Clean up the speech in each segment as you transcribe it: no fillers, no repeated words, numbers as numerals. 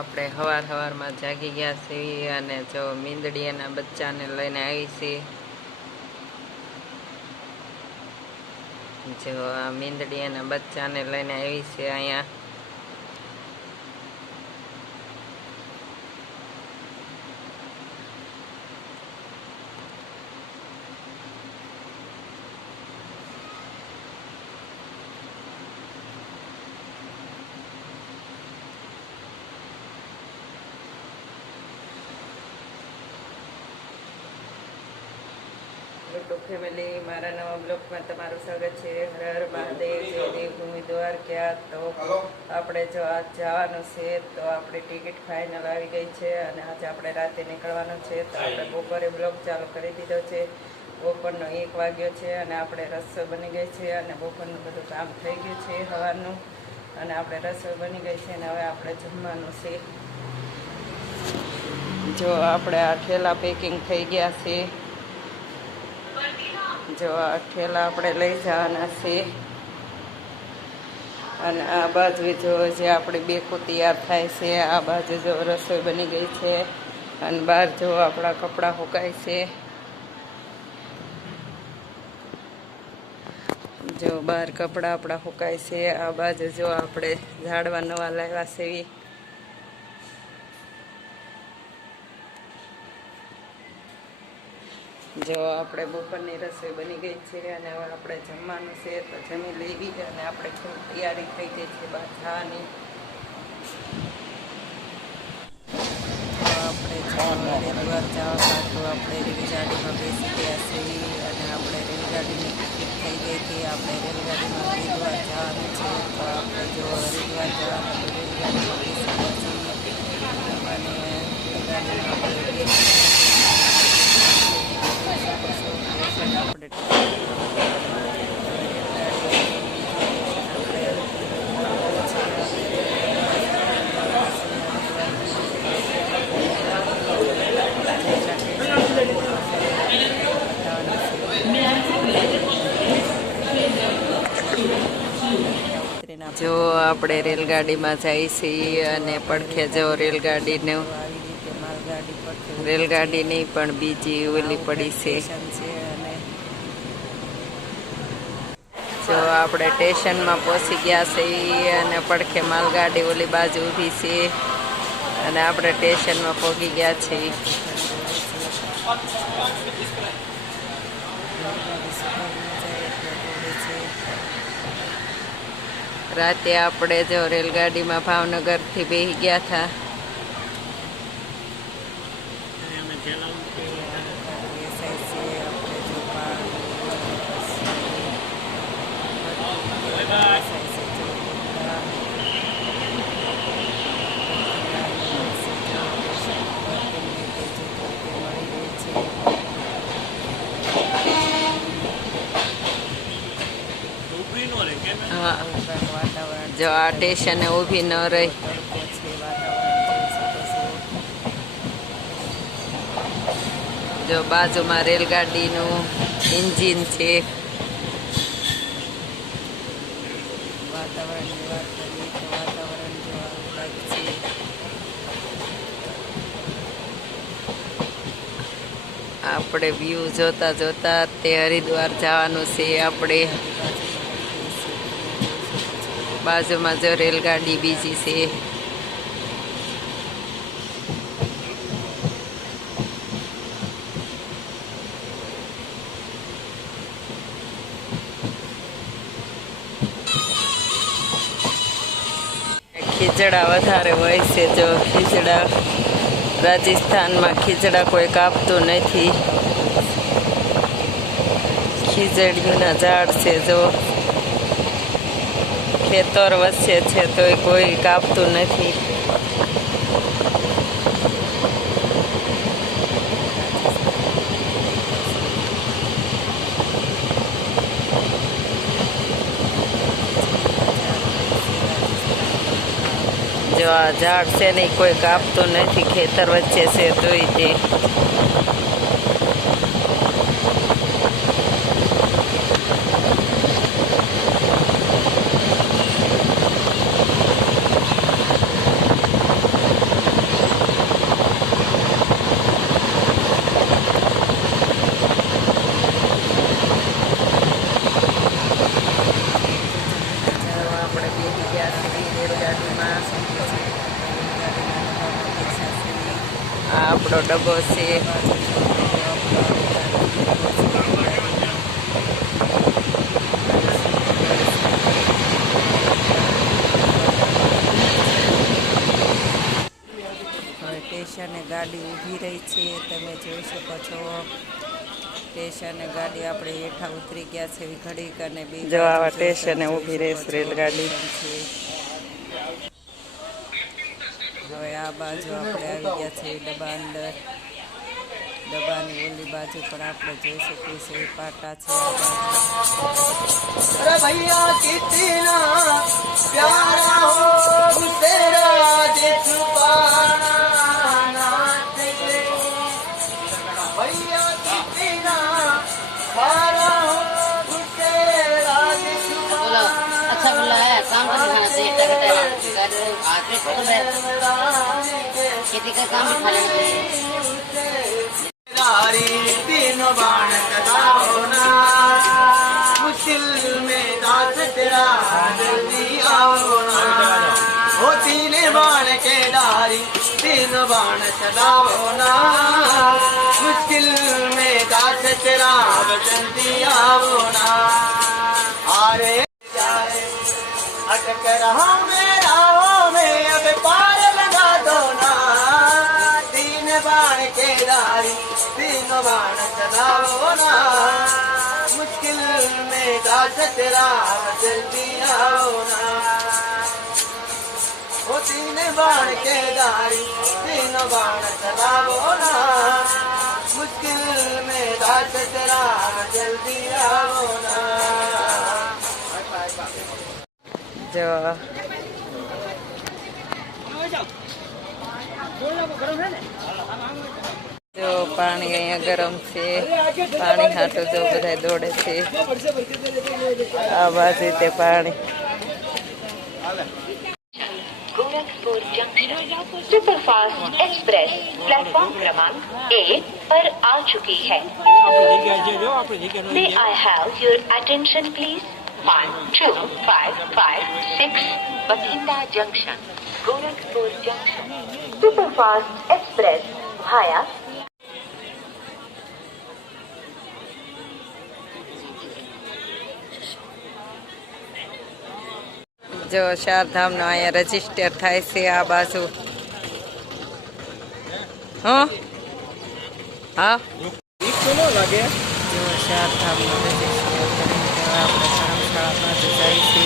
આપણે સવારમાં જાગી ગયા છીએ અને જો મીંદડી એના બચ્ચાને લઈને આવી છે. જો આ મીંદડી એના બચ્ચાને લઈને આવી છે અહીંયા. યુટ્યુબ ફેમિલી, મારા નવા બ્લોગમાં તમારું સ્વાગત છે. હર હર મહાદેવ, જય દેવભૂમિ દ્વારકા. તો આપણે જો આજ જવાનું છે તો આપણી ટિકિટ ફાઇનલ આવી ગઈ છે અને આજે આપણે રાતે નીકળવાનું છે. તો આપણે બપોરે બ્લોગ ચાલુ કરી દીધો છે. બપોરનો 1 વાગ્યો છે અને આપણે રસોઈ બની ગઈ છે અને બપોરનું બધું કામ થઈ ગયું છે સવારનું અને આપણે રસોઈ બની ગઈ છે અને હવે આપણે જમવાનું છે. જો આપણે આ ઠેલા પેકિંગ થઈ ગયા છે. જો આ ઠેલા આપણે લઈ જવાના છે અને આ બાજુ જો જે આપણી બેકું તૈયાર થાય છે. આ બાજુ જો રસોઈ બની ગઈ છે અને બહાર જો આપણા કપડાં સુકાય છે. જો બહાર કપડાં આપણા સુકાય છે. આ બાજુ જો આપણે ઝાડવા નવા લાવ્યા છે. જો આપણે બપોરની રસોઈ બની ગઈ છે અને હવે આપણે જમવાનું છે તો જમી લેવી અને આપણે ખૂબ તૈયારી થઈ ગઈ છે બહાર જવાની. આપણે હરિદ્વાર જવા તો આપણે રેલગાડીમાં બેસી ગયા છીએ અને આપણે રેલગાડીની ટિકિટ થઈ ગઈ હતી. આપણે રેલગાડીમાં હરિદ્વાર જવાનું છે તો આપણે જો હરિદ્વાર જવાનું રેલગાડીમાં બેસી ગયા છીએ અને રેલગાડીમાં આપણે જો આપણે રેલગાડીમાં જઈએ છીએ અને પડખે જો રેલગાડીની પણ બીજી ઓલી પડી છે. જો આપણે સ્ટેશનમાં પહોંચી ગયા છીએ અને પડખે માલગાડી ઓલી બાજુ ઊભી છે અને આપણે સ્ટેશનમાં પહોંચી ગયા છીએ. રાતે આપણે જો રેલગાડીમાં ભાવનગરથી બેસી ગયા હતા. જો આ સ્ટેશને ઊભી ન રહી. જો બાજુમાં રેલગાડીનું એન્જિન છે. આપણે વ્યૂ જોતા જોતા તે હરિદ્વાર જવાનું છે. આપણે બાજુમાં જો રેલગાડી બીજી છે. ખીચડા વધારે હોય છે. જો ખીચડા રાજસ્થાનમાં ખીચડા કોઈ કાપતું નથી. ખીચડીઓના ઝાડ છે. જો ખેતર વચ્ચે છે તોય કોઈ કાપતું નથી. જો આ ઝાડ છે ને કોઈ કાપતું નથી. ખેતર વચ્ચે છે તોય તે આ આપણો ડબ્બો છે. સ્ટેશને ગાડી ઊભી રહી છે, તમે જોઈ શકો છો. સ્ટેશને ગાડી આપણે હેઠા ઉતરી ગયા છે ઘડીક, અને જો આવા સ્ટેશને ઊભી રહેશે રેલગાડી. હવે આ બાજુ આપણે આવી ગયા છે ડબ્બા અંદર. ડબ્બાની ઓલી બાજુ પણ આપણે જોઈ શકીએ છીએ પાટા છે. अरे भैया कितना प्यारा हो तेरा जे छुपाना ना तेरे भैया कितना प्यारा हो तेरा जे छुपाना. अच्छा बोला है काम करना चाहिए आखिरी पकड़ खेती का काम उठा लेना चाहिए. तीन बाण कदाओ ना मुश्किल में दास तेरा जल्दी आओ ना. हो तीन बाण के डारी तीन बाण कदाओ ना मुश्किल में दास तेरा जल्दी आओ ना. अरे अटक रहा मेरा हो में अब पार लगा दो ना. तीन बाण के डारी तीन बाण चलाओ ना मुश्किल में दास तेरा जल्दी आओ ना. वो तीन बाण के डारी तीन बाण चलाओ ना मुश्किल में दास तेरा जल्दी आओ ना. જો જો પાણી અહીંયા ગરમ છે. પાણી હાટું જો બધા દોડે છે. આ બાજુ તે પાણી. Gorakhpur junction superfast express platform क्रमांक 1 पर आ चुकी है. May I have your attention please? 1, 2, 5, 5, 6 Bathinda Junction, Gorakhpur Junction. Superfast Express via જો ચારધામનો અહીંયા રજીસ્ટર થાય છે આ બાજુ. હા હા જો ચારધામનો રજીસ્ટર કરીને આપણે ધર્મશાળા બાજુ જાય છે.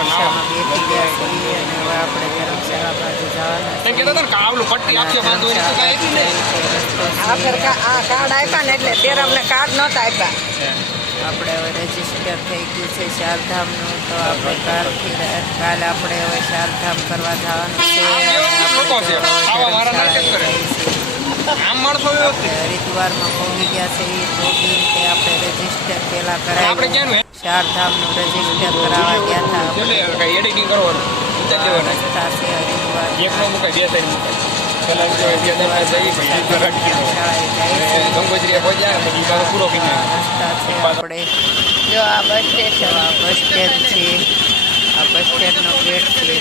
રિક્ષામાં બેસી ગયા છીએ અને હવે આપણે ધર્મશાળા બાજુ જવાના કાર્ડ આપ્યા ને એટલે ત્યારે અમને કાર્ડ નહોતા આપ્યા. આપણે હવે રજીસ્ટર થઈ ગયું છે ચારધામનું, તો આપણે કાલે આપણે હવે ચારધામ કરવા જવાનું છે. હરિદ્વારમાં પહોંચી ગયા છે. એ પહોંચીને તે આપણે રજીસ્ટર પહેલા કરાવ્યું. ચારધામનું રજીસ્ટર કરાવવા ગયા હતા. રસ્તા છે આપણે. જો આ બસ સ્ટેશન, આ બસ સ્ટેન્ડ છે. આ બસ સ્ટેન્ડનો ગેટ છે.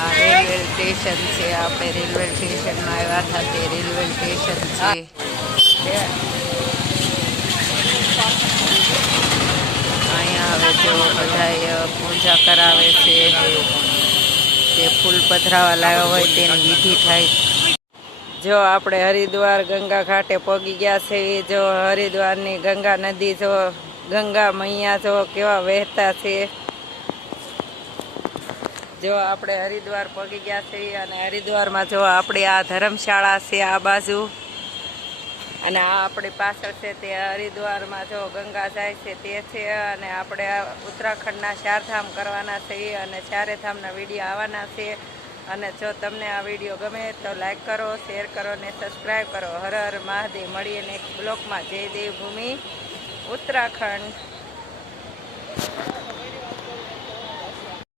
આ રેલવે સ્ટેશન છે. આપણે રેલવે સ્ટેશનમાં આવ્યા હતા. તે રેલવે સ્ટેશન છે. અહીંયા હવે જો બધા પૂજા કરાવે છે. તે ફૂલ પધરાવા લાવ્યા હોય તેની વિધિ થાય. જો આપણે હરિદ્વાર ગંગા ઘાટે પહોંચી ગયા છે. જો હરિદ્વારની ગંગા નદી, જો ગંગા મૈયા જો કેવા વહેતા છે. જો આપણે હરિદ્વાર પહોંચી ગયા છે અને હરિદ્વારમાં જો આપણી આ ધર્મશાળા છે આ બાજુ, અને આ આપણી પાછળ છે તે હરિદ્વારમાં જો ગંગા જાય છે તે છે. અને આપણે ઉત્તરાખંડના ચારધામ કરવાના છે અને ચારેધામના વિડીયો આવવાના છે. અને જો તમને આ વિડીયો ગમે તો લાઈક કરો, શેર કરો ને સબસ્ક્રાઈબ કરો. હર હર મહાદેવ. મળીએ નેક્સ્ટ બ્લોગમાં. જય દેવભૂમિ ઉત્તરાખંડ.